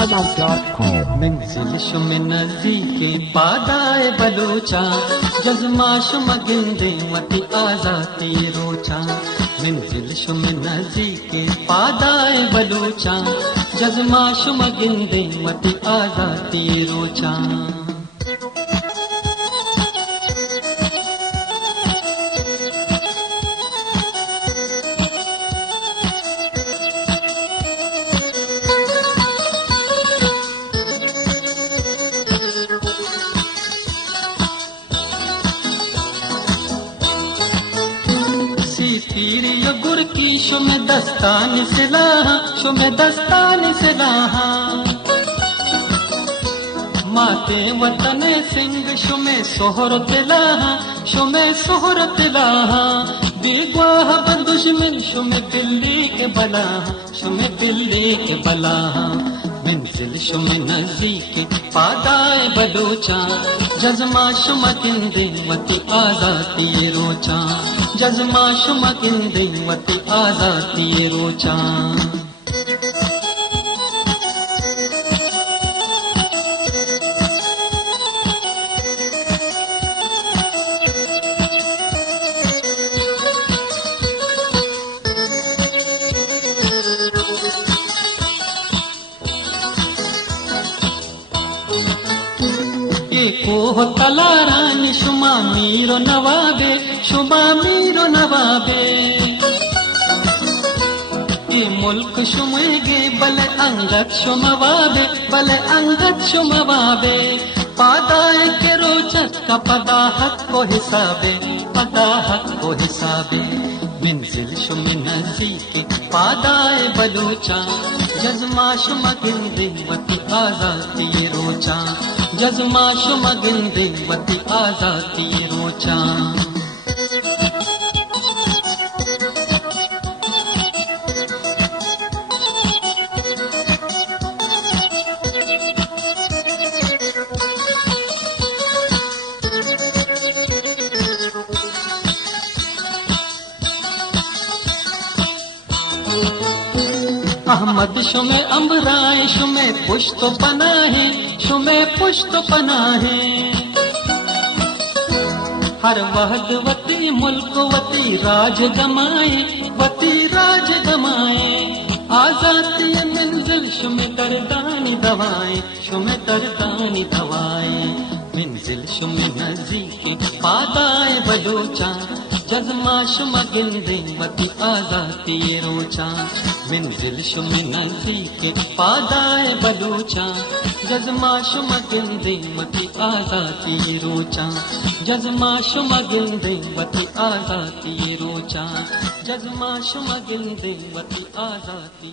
SoundCloud.com। मंजिल शुम नज़दीके पादाए बलूचा जज़्मा शुम गिंदे मती आज़ाती रोचा। मंजिल शुम नज़दीके पादाए बलूचा जज़्मा शुम गिंदे मती आज़ाती रोचा। तीरी गुर की शुमे दस्तान सिलाहा शुमे दस्तान सिलाहा। माते वतन सिंह शुमे सोहर तिलाहा शुमे सोहर तिलाहा। बेगवाह बदुश्मन शुमे दिल्ली के बलाहा शुमे दिल्ली के बलाहा। मंजिल शुमे नज़दीके पादाए बलूचा जज़्मा शुम गिंदे मती आज़ाती रोचा। जज़्मा शुम गिंदे मती आज़ाती रोचा। कोह तलारान शुमा मीरो नवाबे शुमा मीरो नवाबे। ये मुल्क शुमेगे बल अंगत शुमवाबे बल अंगत शुमवाबे। पादाए के रोचक का पदाहत को हिसाबे पदाहत को हिसाबे। मंजिल शुम नज़दीके पादाए बलूचा जज़्मा शुम गिंदे मती आज़ाती रोचा। जज़्मा शुम गिंदे मती आज़ाती रोचा। अहमद शुमे अम्बराए शुमे पुश्त पनाहे शुमे पुश्त पनाहे। हर वहद वती मुल्क वती राज गमाए वती राज गमाए। आज़ादी मंजिल शुमे दरदानी दवाए शुमे दरदानी दवाए। मंजिल शुमे नज़दीके पादाए बलूचा जज़्मा शुम गिंदे मती आज़ाती रोचा। मंजिल शुम नज़दीके पादाए बलूचा जज़्मा शुम गिंदे मती आज़ाती रोचा। जज़्मा शुम गिंदे मती आज़ाती रोचा। जज़्मा शुम गिंदे मती आज़ाती।